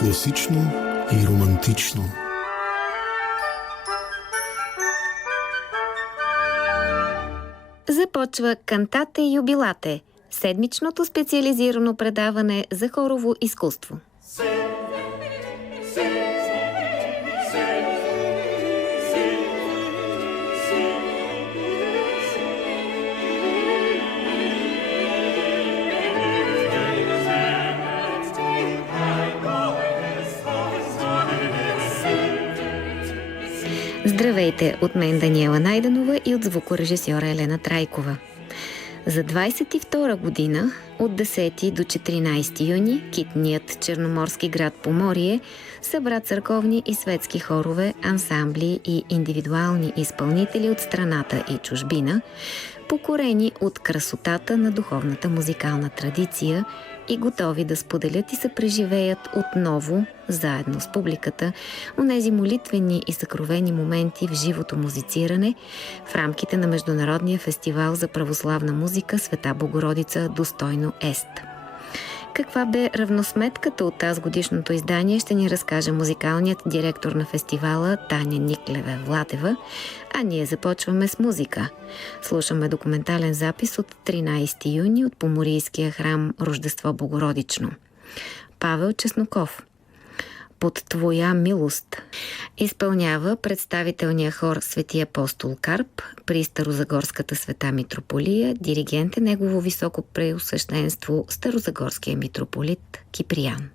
Класично и романтично. Започва Кантате юбилате, седмичното специализирано предаване за хорово изкуство. Здравейте, от мен Даниела Найденова и от звукорежисьора Елена Трайкова. За 22 година, от 10 до 14 юни, китният черноморски град Поморие събра църковни и светски хорове, ансамбли и индивидуални изпълнители от страната и чужбина, покорени от красотата на духовната музикална традиция и готови да споделят и се преживеят отново, заедно с публиката, онези молитвени и съкровени моменти в живото музициране в рамките на Международния фестивал за православна музика Света Богородица Достойно Ест. Каква бе равносметката от тази годишното издание, ще ни разкаже музикалният директор на фестивала Таня Никлева-Владева, а ние започваме с музика. Слушаме документален запис от 13 юни от поморийския храм Рождество Богородично. Павел Чесноков. Под Твоя милост изпълнява представителния хор Свети апостол Карп при Старозагорската света митрополия. Диригент е негово високо преосвещенство Старозагорския митрополит Киприян.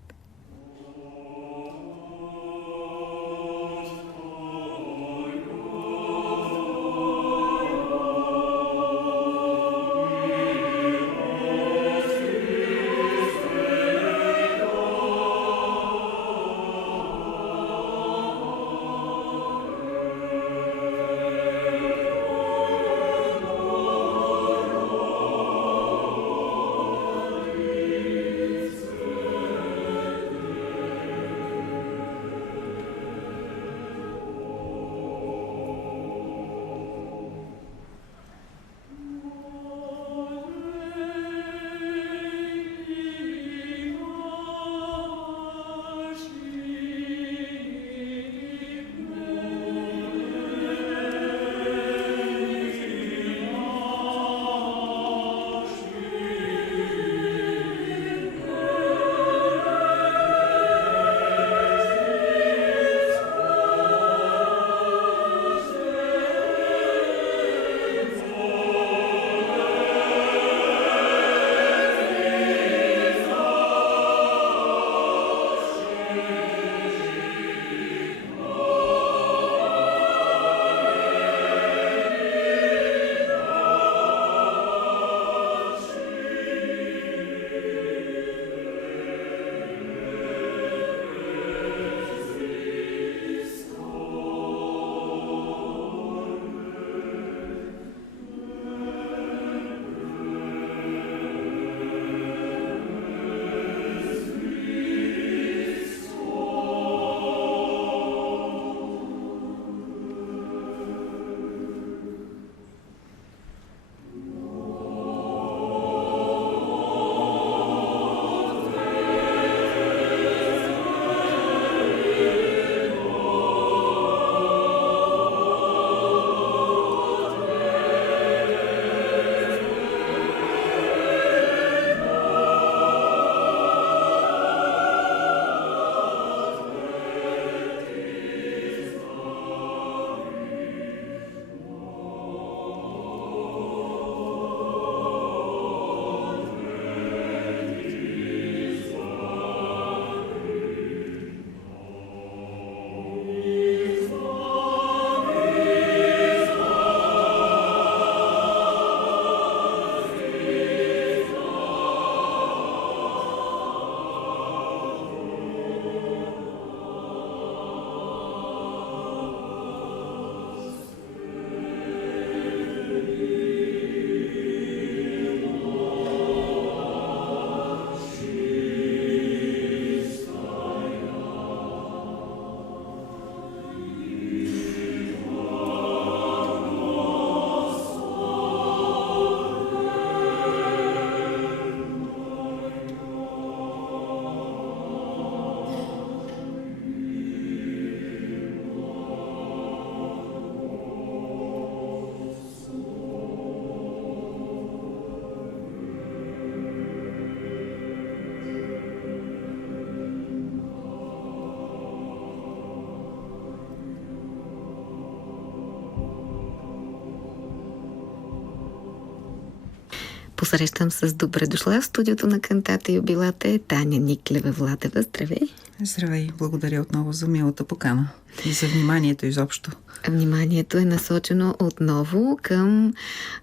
Посрещам с добре дошла в студиото на Кантата юбилате Таня Никлева-Владева. Здравей! Здравей! Благодаря отново за милата покана и за вниманието изобщо. Вниманието е насочено отново към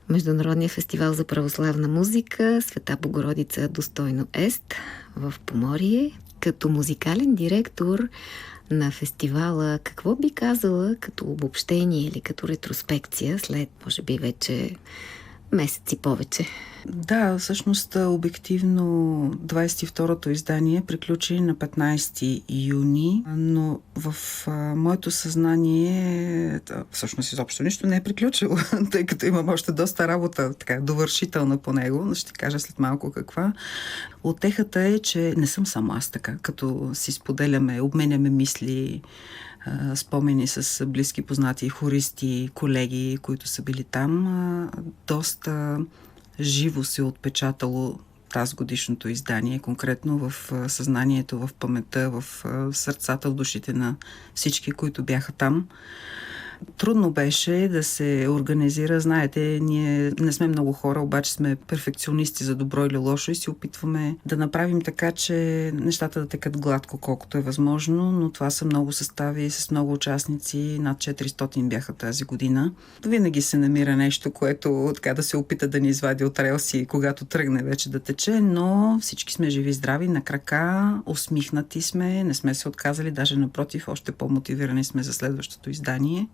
Международния фестивал за православна музика Света Богородица достойно Ест в Поморие. Като музикален директор на фестивала, какво би казала като обобщение или като ретроспекция след, може би, вече месеци повече? Да, всъщност обективно 22-то издание приключи на 15 юни, но в моето съзнание всъщност изобщо нищо не е приключило, тъй като имам още доста работа, така довършителна по него, но ще кажа след малко каква. Утехата е, че не съм само аз така, като си споделяме, обменяме мисли, спомени с близки познати хористи, колеги, които са били там. Доста живо се отпечатало тази годишното издание, конкретно в съзнанието, в паметта, в сърцата, в душите на всички, които бяха там. Трудно беше да се организира. Знаете, ние не сме много хора, обаче сме перфекционисти за добро или лошо и се опитваме да направим така, че нещата да текат гладко, колкото е възможно, но това са много състави с много участници. Над 400 бяха тази година. Винаги се намира нещо, което така да се опита да ни извади от релси, когато тръгне вече да тече, но всички сме живи, здрави, на крака, усмихнати сме, не сме се отказали, даже напротив, още по-мотивирани сме за следващото издание.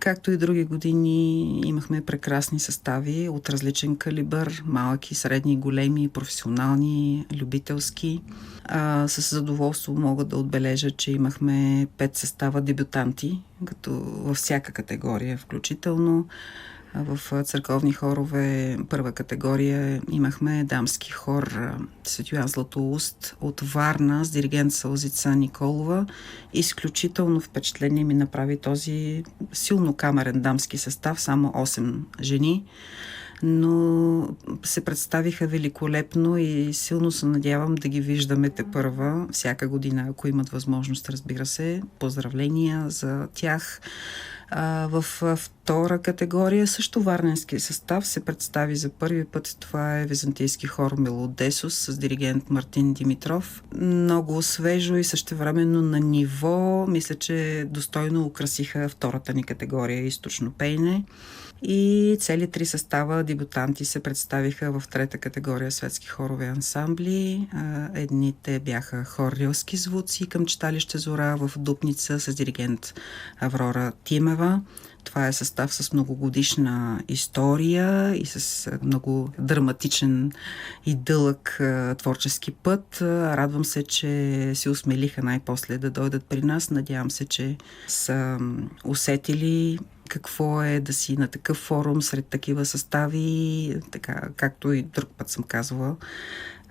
Както и други години имахме прекрасни състави от различен калибър, малки, средни, големи, професионални, любителски. С задоволство мога да отбележа, че имахме 5 състава дебютанти, като във всяка категория включително. В църковни хорове първа категория имахме дамски хор Светоян Златоуст от Варна с диригент Сълзица Николова. Изключително впечатление ми направи този силно камерен дамски състав, само 8 жени, но се представиха великолепно и силно се надявам да ги виждаме тепърва всяка година, ако имат възможност, разбира се. Поздравления за тях. В втора категория също варненски състав се представи за първи път. Това е византийски хор Мелодесус с диригент Мартин Димитров. Много свежо и същевременно на ниво. Мисля, че достойно украсиха втората ни категория източно пейне. И цели 3 състава дебютанти се представиха в трета категория светски хорови ансамбли. Едните бяха хор Рилски звуци към читалище Зора в Дупница с диригент Аврора Тимева. Това е състав с многогодишна история и с много драматичен и дълъг творчески път. Радвам се, че се усмелиха най-после да дойдат при нас. Надявам се, че са усетили какво е да си на такъв форум сред такива състави, така, както и друг път съм казвала.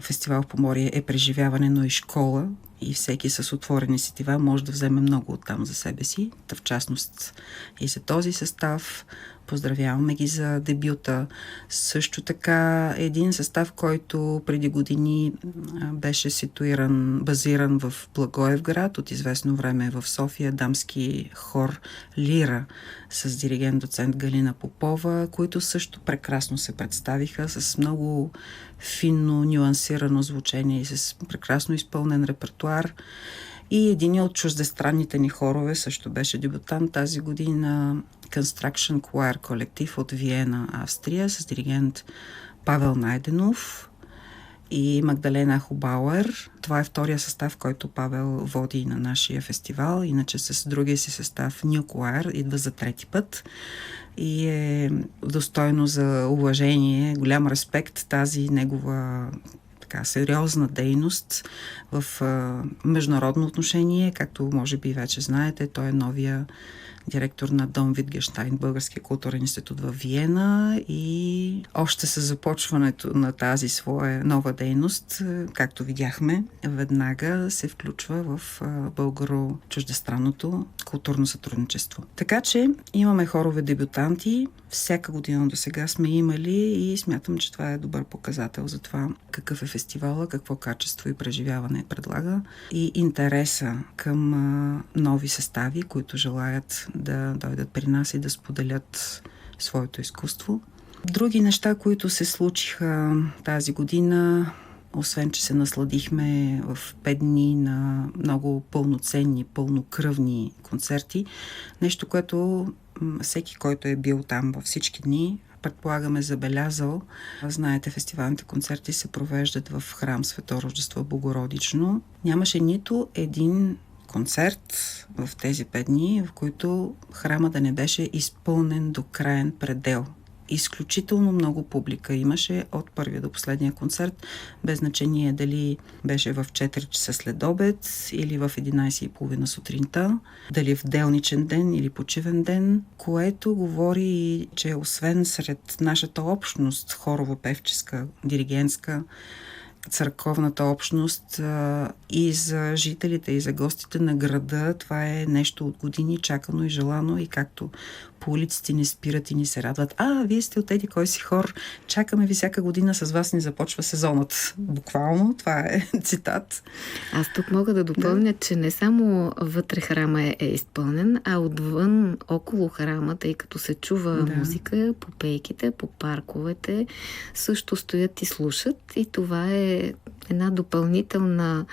Фестивал в Поморие е преживяване, но и школа и всеки с отворени сетива може да вземе много оттам за себе си. В частност и за този състав. Поздравяваме ги за дебюта. Също така един състав, който преди години беше базиран в Благоевград, от известно време в София, дамски хор Лира с диригент доцент Галина Попова, които също прекрасно се представиха с много финно, нюансирано звучение и с прекрасно изпълнен репертуар. И един от чуждестранните ни хорове също беше дебютант тази година, Construction Choir колектив от Виена, Австрия, с диригент Павел Найденов и Магдалена Хубауер. Това е втория състав, който Павел води на нашия фестивал. Иначе с другия си състав New Choir идва за трети път и е достойно за уважение, голям респект тази негова сериозна дейност в международно отношение. Както може би вече знаете, той е новия директор на Дом Витгенштайн, Българския културен институт в Виена, и още с започването на тази своя нова дейност, както видяхме, веднага се включва в българо-чуждестранното културно сътрудничество. Така че имаме хорове дебютанти. Всяка година до сега сме имали и смятам, че това е добър показател за това какъв е фестивала, какво качество и преживяване предлага и интереса към нови състави, които желаят да дойдат при нас и да споделят своето изкуство. Други неща, които се случиха тази година, освен че се насладихме в 5 дни на много пълноценни, пълнокръвни концерти, нещо, което всеки, който е бил там във всички дни, предполагаме забелязал. Знаете, фестивалните концерти се провеждат в храм Свето Рождество Богородично. Нямаше нито един концерт в тези 5 дни, в които храма да не беше изпълнен до краен предел. Изключително много публика имаше от първия до последния концерт, без значение дали беше в 4 часа след обед или в 11:30 сутринта, дали в делничен ден или почивен ден, което говори, че освен сред нашата общност, хорово-певческа, диригентска, църковната общност и за жителите, и за гостите на града, това е нещо от години чакано и желано, и както по улиците ни спират и ни се радват. Вие сте от еди кой си хор, чакаме ви всяка година, с вас ни започва сезонът. Буквално, това е цитат. Аз тук мога да допълня, че не само вътре храма е изпълнен, а отвън, около храма, тъй като се чува музика по пейките, по парковете, също стоят и слушат, и това е една допълнителна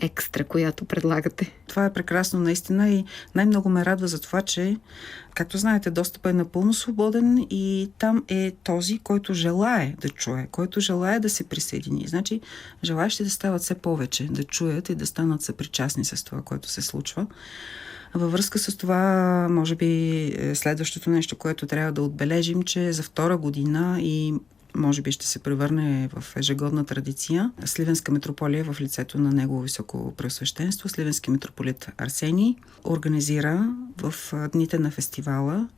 екстра, която предлагате. Това е прекрасно наистина и най-много ме радва за това, че, както знаете, достъпът е напълно свободен и там е този, който желае да чуе, който желае да се присъедини. Значи, желаещи да стават все повече, да чуят и да станат съпричастни с това, което се случва. Във връзка с това, може би, следващото нещо, което трябва да отбележим, че за втора година и може би ще се превърне в ежегодна традиция, Сливенска митрополия в лицето на Негово високо преосвещенство, Сливенски митрополит Арсений, организира в дните на фестивала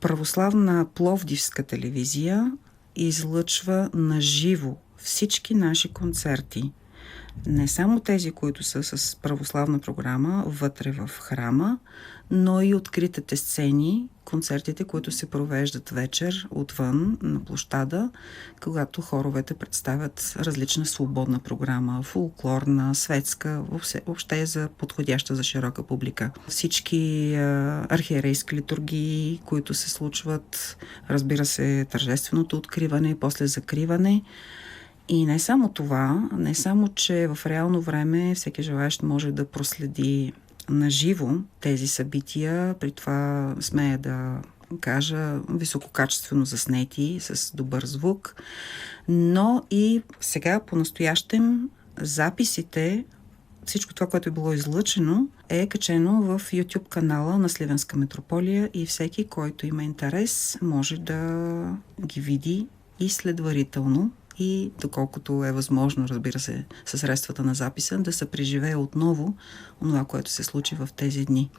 православна пловдивска телевизия излъчва на живо всички наши концерти. Не само тези, които са с православна програма вътре в храма, но и откритите сцени, концертите, които се провеждат вечер отвън на площада, когато хоровете представят различна свободна програма, фолклорна, светска, въобще за подходяща за широка публика. Всички архиерейски литургии, които се случват, разбира се, тържественото откриване, после закриване. И не само това, не само, че в реално време всеки желаещ може да проследи наживо тези събития, при това смея да кажа висококачествено заснети, с добър звук, но и сега по-настоящем записите, всичко това, което е било излъчено, е качено в YouTube канала на Сливенска митрополия и всеки, който има интерес, може да ги види и следварително и доколкото е възможно, разбира се, със средствата на записа, да се преживее отново това, което се случи в тези дни.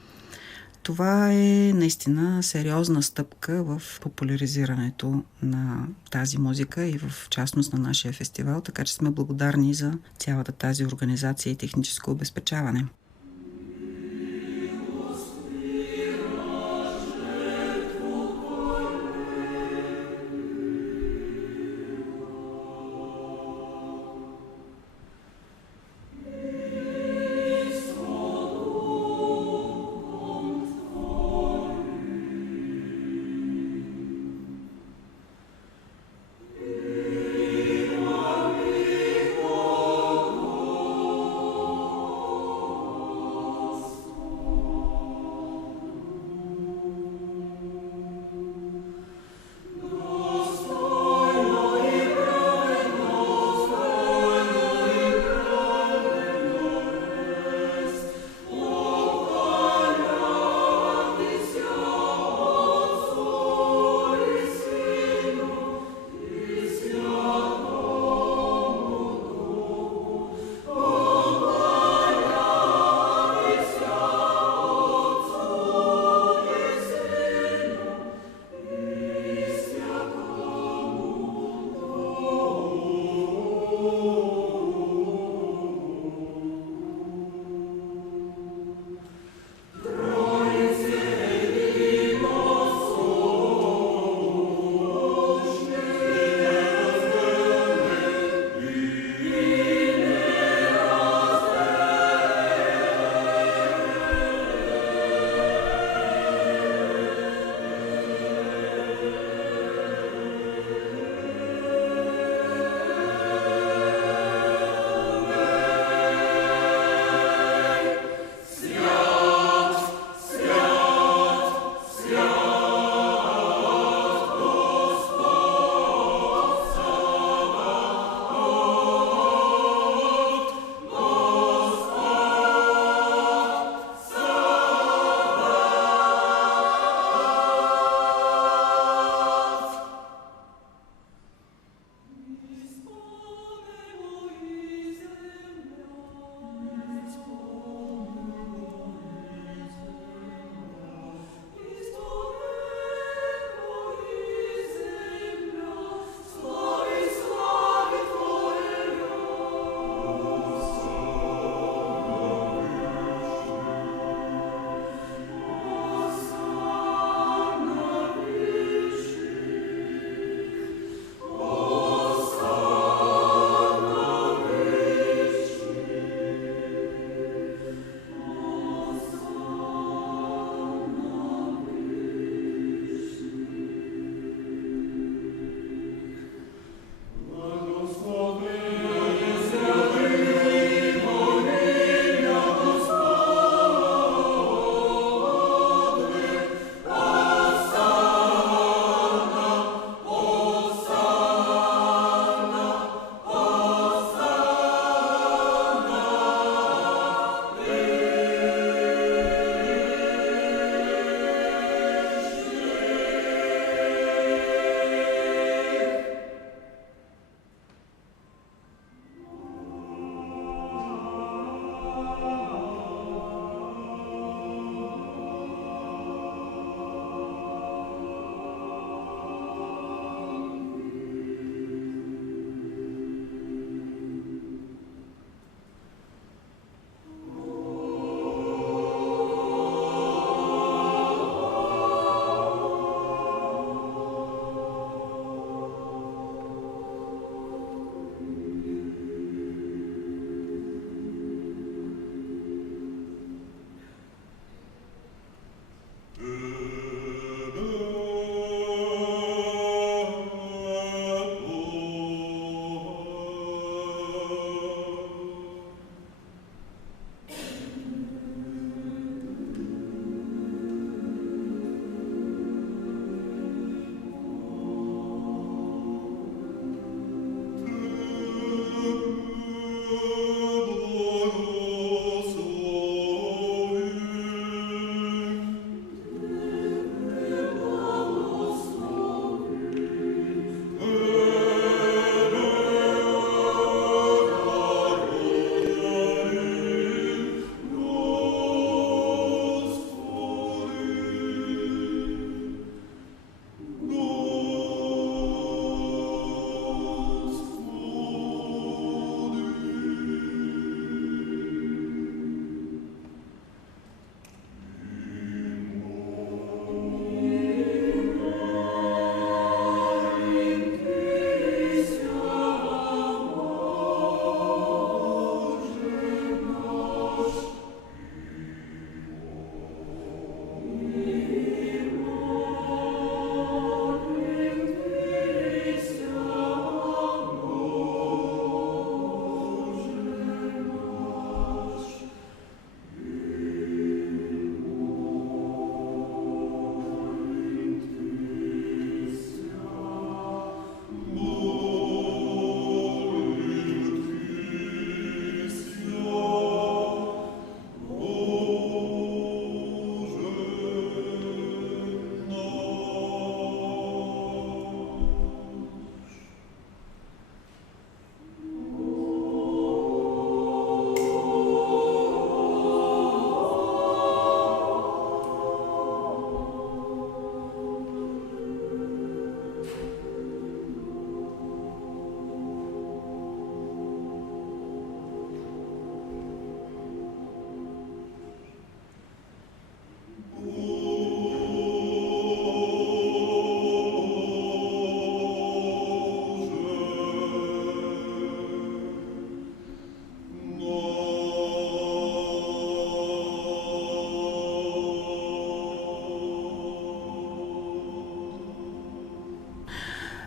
Това е наистина сериозна стъпка в популяризирането на тази музика и в частност на нашия фестивал, така че сме благодарни за цялата тази организация и техническо обезпечаване.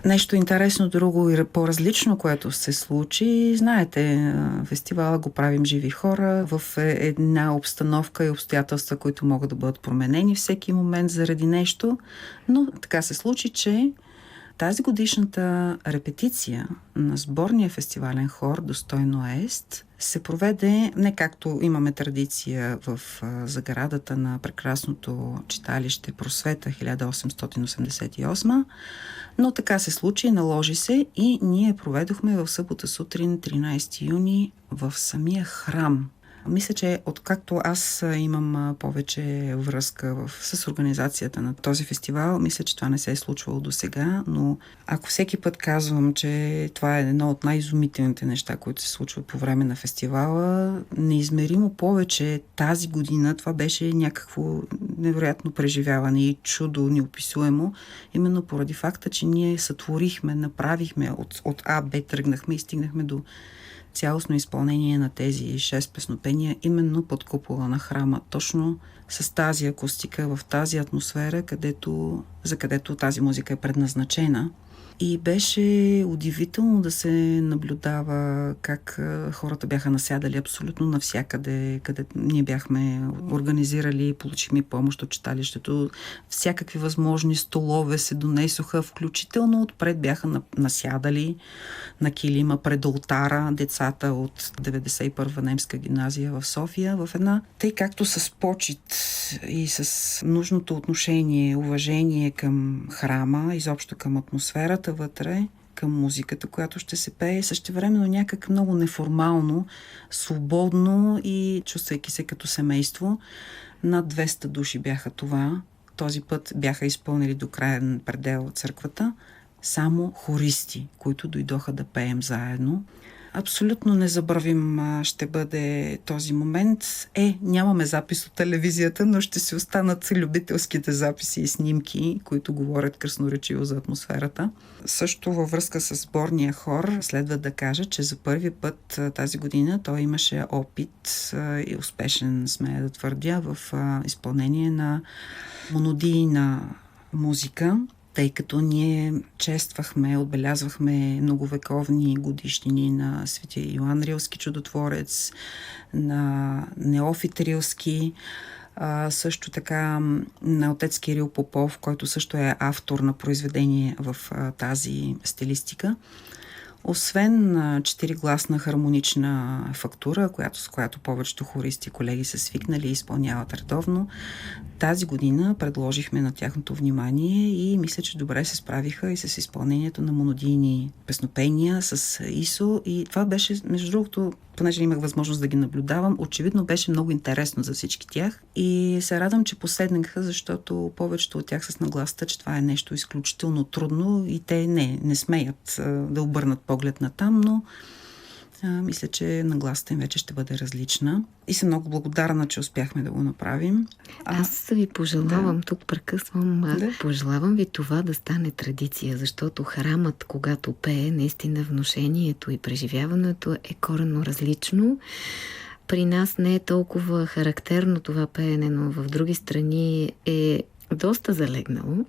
Нещо интересно, друго и по-различно, което се случи. Знаете, фестивала го правим живи хора в една обстановка и обстоятелства, които могат да бъдат променени всеки момент заради нещо. Но така се случи, че тази годишната репетиция на сборния фестивален хор "Достойно Ест" се проведе не както имаме традиция в заградата на прекрасното читалище "Просвета" 1888, но така се случи, наложи се и ние проведохме в събота сутрин, 13 юни, в самия храм. Мисля, че откакто аз имам повече връзка с организацията на този фестивал, мисля, че това не се е случвало до сега, но ако всеки път казвам, че това е едно от най-изумителните неща, които се случват по време на фестивала, неизмеримо повече тази година това беше някакво невероятно преживяване и чудо неописуемо, именно поради факта, че ние сътворихме, направихме, от А, Б тръгнахме и стигнахме до цялостно изпълнение на тези 6 песнопения именно под купола на храма. Точно с тази акустика, в тази атмосфера, за където тази музика е предназначена. И беше удивително да се наблюдава как хората бяха насядали абсолютно навсякъде, къде ние бяхме организирали, получихме помощ от читалището. Всякакви възможни столове се донесоха, включително отпред бяха насядали на килима пред олтара децата от 91-а немска гимназия в София, в една, тъй както с почит и с нужното отношение, уважение към храма, изобщо към атмосферата вътре, към музиката, която ще се пее, същевременно някак много неформално, свободно и чувствайки се като семейство. Над 200 души бяха това. Този път бяха изпълнили до краен предел църквата само хористи, които дойдоха да пеем заедно. Абсолютно незабравим ще бъде този момент. Нямаме запис от телевизията, но ще си останат любителските записи и снимки, които говорят красноречиво за атмосферата. Също във връзка с сборния хор следва да кажа, че за първи път тази година той имаше опит и успешен, смея да твърдя, в изпълнение на монодийна музика, тъй като ние чествахме, отбелязвахме многовековни годишнини на свети Йоан Рилски чудотворец, на Неофит Рилски, също така на отец Кирил Попов, който също е автор на произведение в тази стилистика. Освен 4-гласна хармонична фактура, с която повечето хористи колеги са свикнали и изпълняват редовно, тази година предложихме на тяхното внимание и мисля, че добре се справиха и с изпълнението на монодийни песнопения с ИСО. И това беше, между другото, понеже имах възможност да ги наблюдавам, очевидно беше много интересно за всички тях. И се радвам, че поседнаха, защото повечето от тях с нагласата, че това е нещо изключително трудно и те не смеят да обърнат поглед на там, но мисля, че нагласата им вече ще бъде различна. И съм много благодарна, че успяхме да го направим. Аз ви пожелавам, тук прекъсвам, пожелавам ви това да стане традиция, защото храмът, когато пее, наистина внушението и преживяването е коренно различно. При нас не е толкова характерно това пеене, но в други страни е доста залегнало.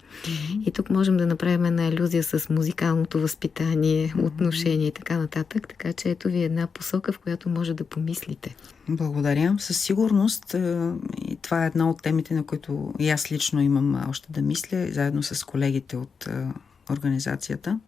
И тук можем да направим една алюзия с музикалното възпитание, отношение и така нататък. Така че ето ви една посока, в която може да помислите. Благодаря. Със сигурност и това е една от темите, на които и аз лично имам още да мисля, заедно с колегите от организацията.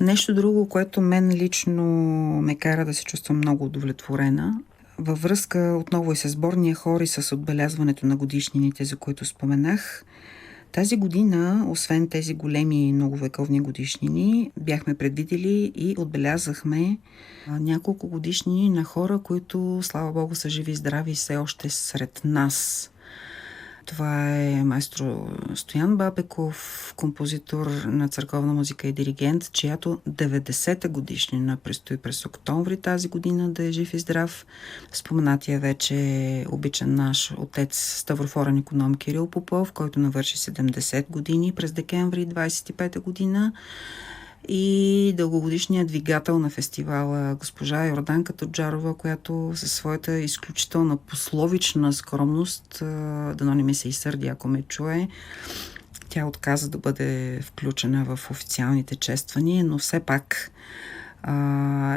Нещо друго, което мен лично ме кара да се чувствам много удовлетворена, във връзка отново и с сборния хор и с отбелязването на годишнините, за които споменах. Тази година, освен тези големи многовековни годишнини, бяхме предвидели и отбелязахме няколко годишнини на хора, които, слава Богу, са живи и здрави и все още сред нас. Това е майстор Стоян Бабеков, композитор на църковна музика и диригент, чиято 90-та годишнина предстои през октомври тази година да е жив и здрав. Споменатия вече обичан наш отец ставрофорен иконом Кирил Попов, който навърши 70 години през декември 25-та година. И дългогодишният двигател на фестивала госпожа Йорданка Тоджарова, която със своята изключителна пословична скромност, дано не ми се изсърди, ако ме чуе, тя отказа да бъде включена в официалните чествания, но все пак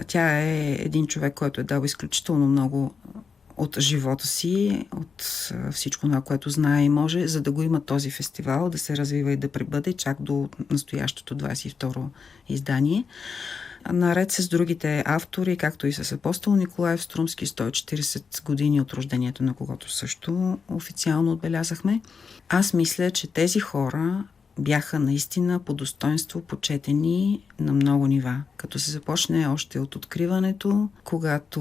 тя е един човек, който е дал изключително много от живота си, от всичко това, което знае и може, за да го има този фестивал, да се развива и да пребъде чак до настоящото 22-ро издание. Наред с другите автори, както и с апостол Николай Струмски, 140 години от рождението на когото също официално отбелязахме. Аз мисля, че тези хора бяха наистина по достоинство почетени на много нива. Като се започне още от откриването, когато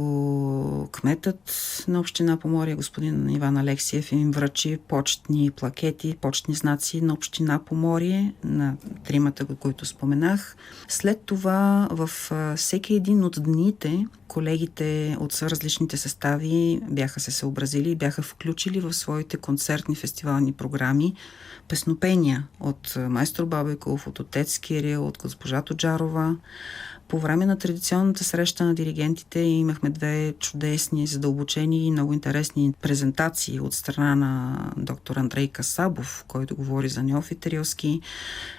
кметът на община Поморие, господин Иван Алексиев, им връчи почетни плакети, почетни знаци на община Поморие, на тримата, които споменах. След това във всеки един от дните колегите от различните състави бяха се съобразили и бяха включили в своите концертни фестивални програми песнопения от майстор Бабеков, от отец Кирил, от госпожа Тоджарова. По време на традиционната среща на диригентите имахме две чудесни, задълбочени и много интересни презентации от страна на доктор Андрей Касабов, който говори за Неофит Рилски,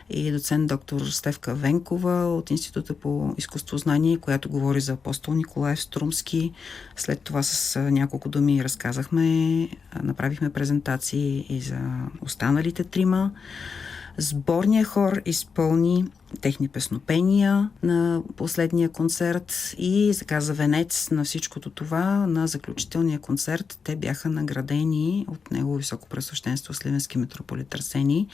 и доцент доктор Стефка Венкова от Института по изкуствознание, която говори за апостол Николай Струмски. След това с няколко думи разказахме, направихме презентации и за останалите трима. Сборният хор изпълни техни песнопения на последния концерт и за венец на всичкото това, на заключителния концерт, те бяха наградени от Негово високопреосвещенство Сливенски митрополит Арсений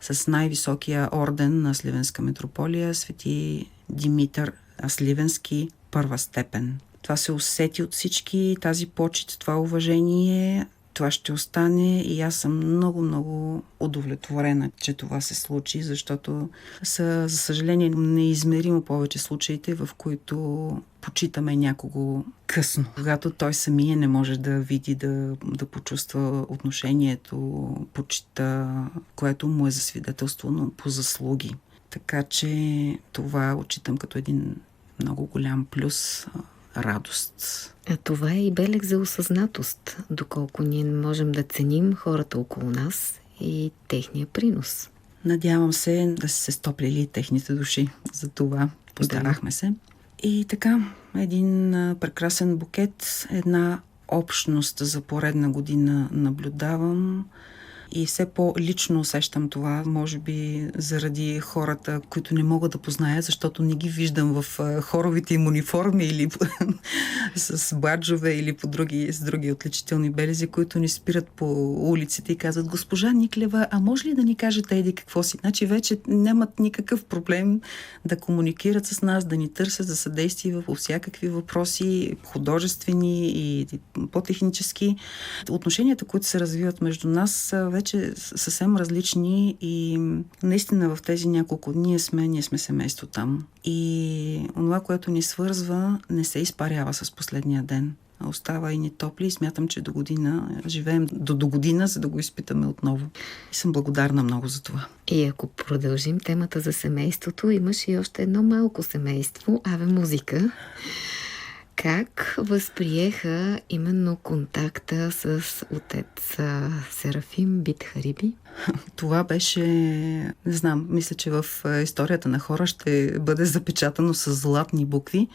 с най-високия орден на Сливенска митрополия, свети Димитър Сливенски, първа степен. Това се усети от всички, тази почит, това уважение. Това ще остане и аз съм много удовлетворена, че това се случи, защото са, за съжаление, неизмеримо повече случаите, в които почитаме някого късно. Когато той самия не може да види, да почувства отношението, почита, което му е засвидетелствано по заслуги. Така че това отчитам като един много голям плюс, радост. А това е и белег за осъзнатост, доколко ние можем да ценим хората около нас и техния принос. Надявам се да се стоплили техните души. За това постарахме се. И така, един прекрасен букет, една общност за поредна година наблюдавам. И все по-лично усещам това, може би заради хората, които не мога да позная, защото не ги виждам в хоровите им униформи или с баджове или с други отличителни белези, които ни спират по улиците и казват: госпожа Никлева, а може ли да ни кажете еди какво си? Значи вече нямат никакъв проблем да комуникират с нас, да ни търсят за съдействие по всякакви въпроси, художествени и по-технически. Отношенията, които се развиват между нас, вече съвсем различни и наистина в тези няколко дни ние сме семейство там. И онова, което ни свързва, не се изпарява с последния ден. Остава и ни топли и смятам, че до година живеем до година, за да го изпитаме отново. И съм благодарна много за това. И ако продължим темата за семейството, имаш и още едно малко семейство, Аве Музика. Как възприеха именно контакта с отец Серафим Битхариби? Това беше, не знам, мисля, че в историята на хора ще бъде запечатано с златни букви.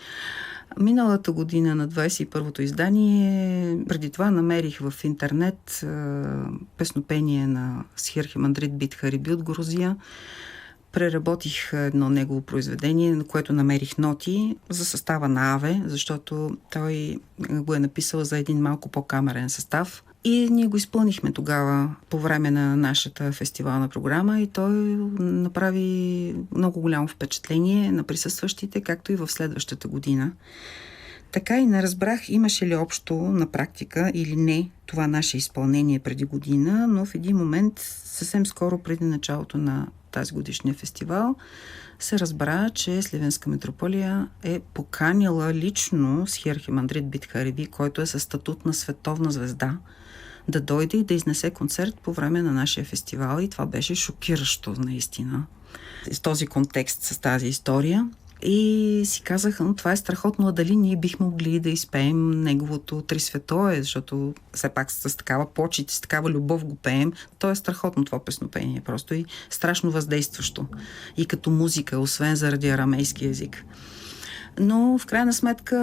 Миналата година на 21-то издание, преди това намерих в интернет песнопение на Схирхимандрит Битхариби от Грузия. преработих едно негово произведение, на което намерих ноти за състава на Аве, защото той го е написал за един малко по-камерен състав. И ние го изпълнихме тогава по време на нашата фестивална програма и той направи много голямо впечатление на присъстващите, както и в следващата година. Така и не разбрах имаше ли общо на практика или не това наше изпълнение преди година, но в един момент, съвсем скоро преди началото на тази годишния фестивал, се разбра, че Сливенска митрополия е поканила лично Схиархимандрит Бидхареби, който е със статут на световна звезда, да дойде и да изнесе концерт по време на нашия фестивал. И това беше шокиращо, наистина. С този контекст, с тази история. И си казах, това е страхотно, а дали ние бихме могли да изпеем неговото Три светое, защото все пак с такава почет и с такава любов го пеем. То е страхотно това песнопение, просто и страшно въздействащо. И като музика, освен заради арамейски език. Но в крайна сметка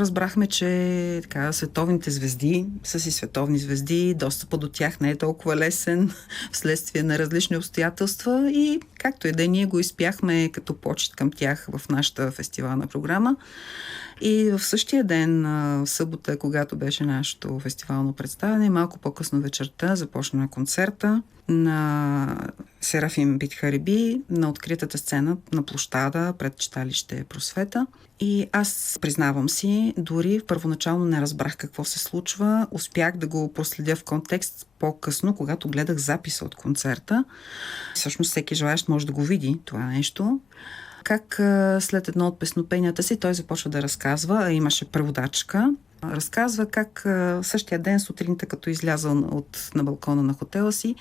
разбрахме, че така, световните звезди са си световни звезди, достъпът до тях не е толкова лесен вследствие на различни обстоятелства и както и да ние го изпяхме като почет към тях в нашата фестивална програма. И в същия ден, в събота, когато беше нашето фестивално представяне, малко по-късно вечерта започна концерта на Серафим Бидхареби на откритата сцена на площада пред читалище Просвета. И аз, признавам си, дори първоначално не разбрах какво се случва. Успях да го проследя в контекст по-късно, когато гледах записа от концерта. Всъщност всеки желаещ може да го види това нещо. Как след едно от песнопенията си той започва да разказва, имаше преводачка. Разказва как същия ден сутринта, като излязъл на балкона на хотела си,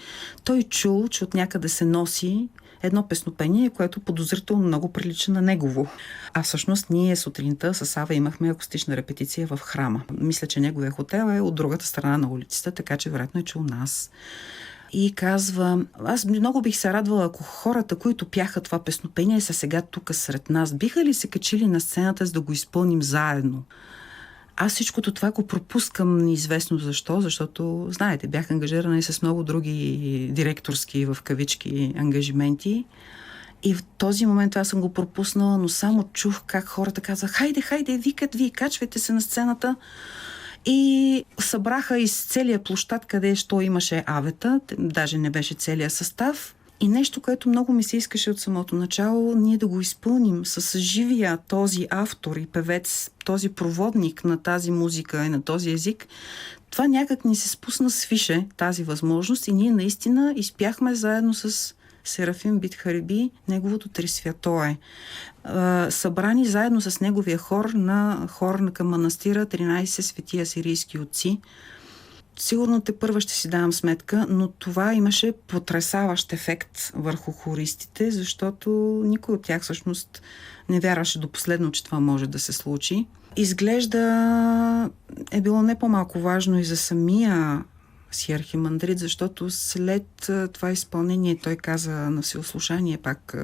той чул, че от някъде се носи едно песнопение, което подозрително много прилича на негово. А всъщност ние сутринта с Ава имахме акустична репетиция в храма. Мисля, че неговия хотел е от другата страна на улицата, така че вероятно е чул нас. И казва, аз много бих се радвала, ако хората, които пяха това песнопение, са сега тук сред нас. Биха ли се качили на сцената, за да го изпълним заедно? Аз всичкото това го пропускам неизвестно защо, защото, знаете, бях ангажирана и с много други директорски, в кавички, ангажименти. И в този момент аз съм го пропуснала, но само чух как хората казаха, хайде, викат ви, качвайте се на сцената. И събраха из целия площад, къде що имаше авета, даже не беше целият състав. И нещо, което много ми се искаше от самото начало, ние да го изпълним с живия този автор и певец, този проводник на тази музика и на този език. Това някак ни се спусна свише, тази възможност, и ние наистина изпяхме заедно с Серафим Бидхареби неговото Три святое. Събрани заедно с неговия хор към манастира 13 свети асирийски отци. Сигурно тепърва ще си давам сметка, но това имаше потресаващ ефект върху хористите, защото никой от тях всъщност не вярваше до последно, че това може да се случи. Изглежда е било не по-малко важно и за самия Схиархимандрит, защото след това изпълнение той каза на всеослушание пак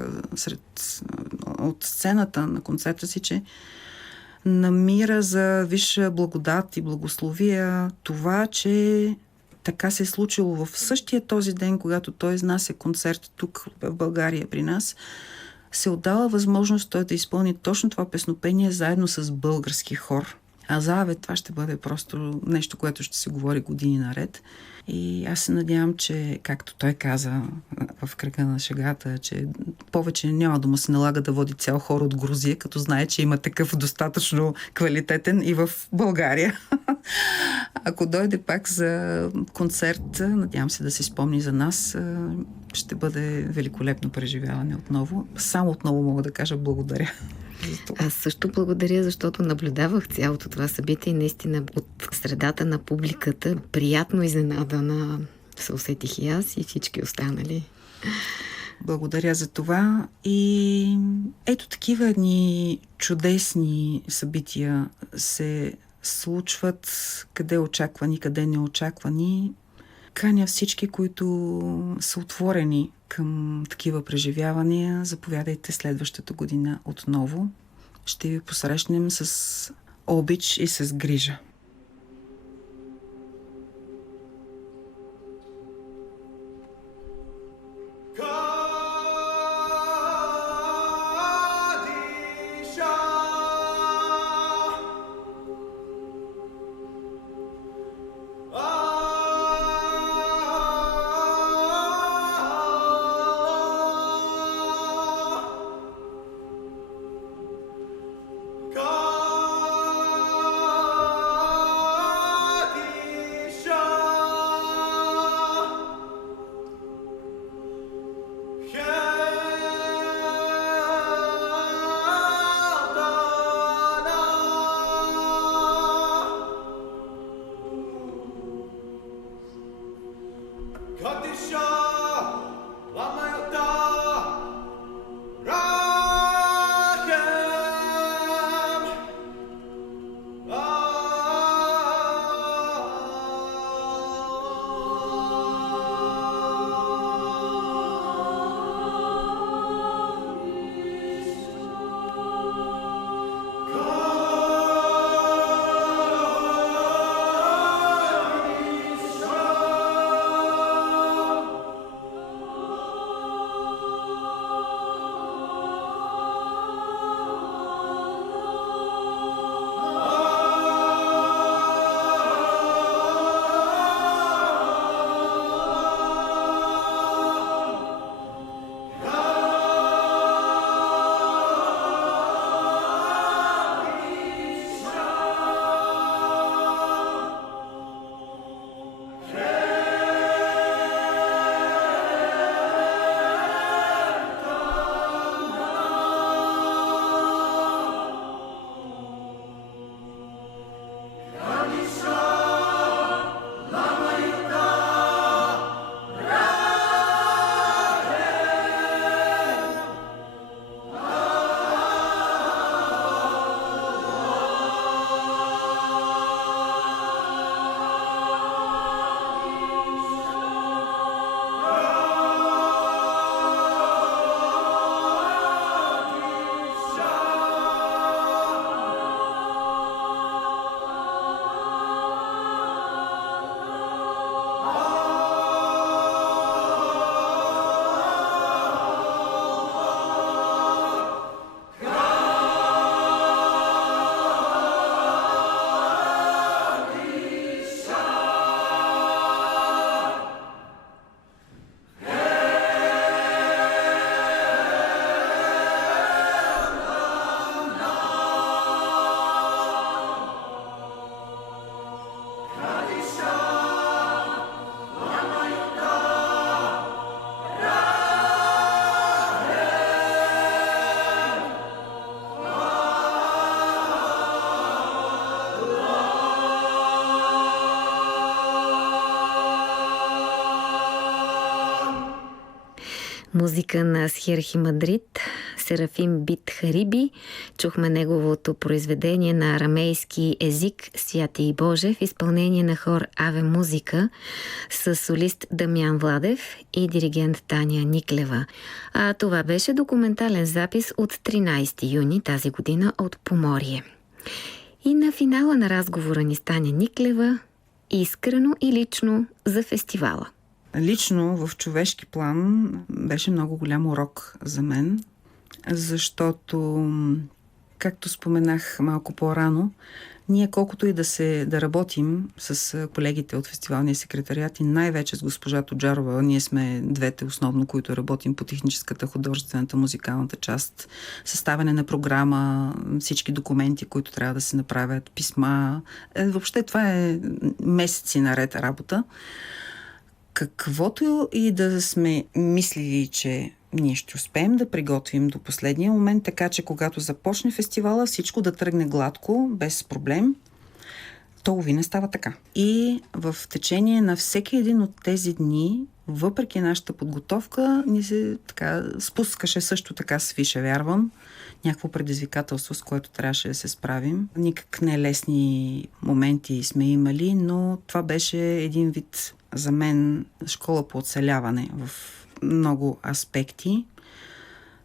от сцената на концерта си, че намира за висша благодат и благословия това, че така се е случило в същия този ден, когато той изнася концерт тук в България при нас, се отдала възможност той да изпълни точно това песнопение заедно с български хор. А за Аве това ще бъде просто нещо, което ще се говори години наред. И аз се надявам, че, както той каза в кръга на шегата, че повече няма да му се налага да води цял хор от Грузия, като знае, че има такъв достатъчно квалитетен и в България. Ако дойде пак за концерт, надявам се да се спомни за нас, ще бъде великолепно преживяване отново. Само отново мога да кажа благодаря. Аз също благодаря, защото наблюдавах цялото това събитие и наистина от средата на публиката приятно изненадана се усетих и аз и всички останали. Благодаря за това и ето такива едни чудесни събития се случват, къде очаквани, къде неочаквани. Каня всички, които са отворени към такива преживявания, заповядайте следващата година отново. Ще ви посрещнем с обич и с грижа. Музика на Схирхи Мадрид, Серафим Бит Хариби. Чухме неговото произведение на арамейски език "Святи и Боже" в изпълнение на хор Аве Музика с солист Дамян Владев и диригент Таня Никлева. А това беше документален запис от 13 юни тази година от Поморие. И на финала на разговора ни с Таня Никлева искрено и лично за фестивала. Лично в човешки план беше много голям урок за мен, защото, както споменах малко по-рано, ние колкото и да работим с колегите от фестивалния секретариат и най-вече с госпожа Тоджарова, ние сме двете основно, които работим по техническата, художествената, музикалната част, съставяне на програма, всички документи, които трябва да се направят, писма. Въобще това е месеци наред работа. Каквото и да сме мислили, че ние ще успеем да приготвим до последния момент, така че когато започне фестивала, всичко да тръгне гладко, без проблем, то не става така. И в течение на всеки един от тези дни, въпреки нашата подготовка, ни се така спускаше също така свише, вярвам, някакво предизвикателство, с което трябваше да се справим. Никак не лесни моменти сме имали, но това беше един вид за мен школа по оцеляване в много аспекти.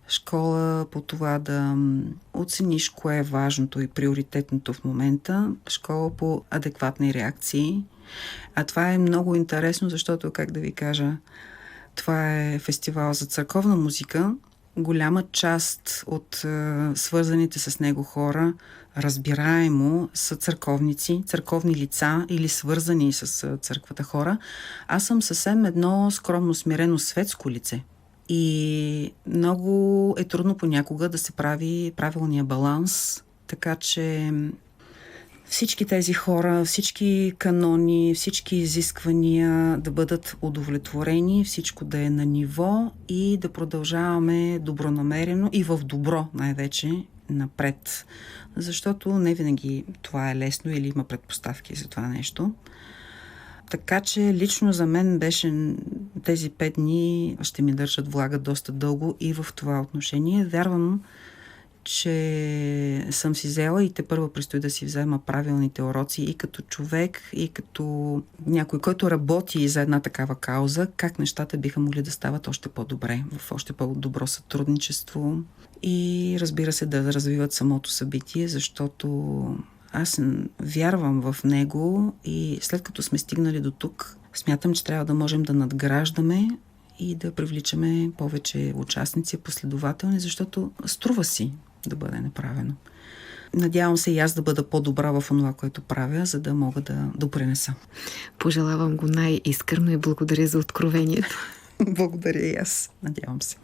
Школа по това да оцениш кое е важното и приоритетното в момента. Школа по адекватни реакции. А това е много интересно, защото, как да ви кажа, това е фестивал за църковна музика. Голяма част от свързаните с него хора, разбираемо, са църковници, църковни лица или свързани с църквата хора. Аз съм съвсем едно скромно, смирено светско лице. И много е трудно понякога да се прави правилния баланс, така че всички тези хора, всички канони, всички изисквания да бъдат удовлетворени, всичко да е на ниво и да продължаваме добронамерено и в добро най-вече напред. Защото не винаги това е лесно или има предпоставки за това нещо. Така че лично за мен беше тези 5 дни ще ми държат влага доста дълго и в това отношение. Вярвам, че съм си взела и тепърва предстои да си взема правилните уроци и като човек, и като някой, който работи за една такава кауза, как нещата биха могли да стават още по-добре, в още по-добро сътрудничество и разбира се да развиват самото събитие, защото аз вярвам в него и след като сме стигнали до тук, смятам, че трябва да можем да надграждаме и да привличаме повече участници, последователни, защото струва си да бъде направено. Надявам се и аз да бъда по-добра в това, което правя, за да мога да допринеса. Пожелавам го най-искрено и благодаря за откровението. Благодаря и аз. Надявам се.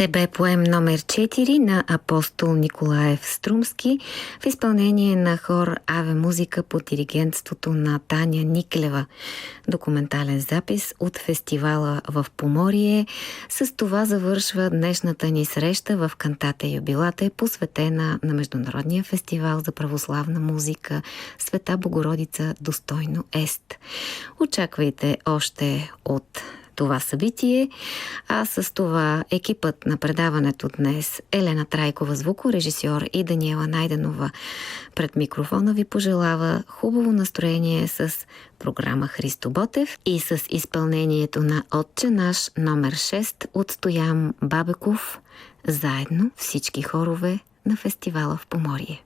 ТБ поем номер 4 на Апостол Николаев Струмски в изпълнение на хор Аве Музика под диригентството на Таня Никлева. Документален запис от фестивала в Поморие. С това завършва днешната ни среща в Кантата Юбилате, посветена на Международния фестивал за православна музика Света Богородица достойно ест. Очаквайте още от това събитие, а с това екипът на предаването днес Елена Трайкова, звукорежисьор, и Даниела Найденова пред микрофона ви пожелава хубаво настроение с програма Христо Ботев и с изпълнението на Отче наш номер 6 от Стоян Бабеков, заедно всички хорове на фестивала в Поморие.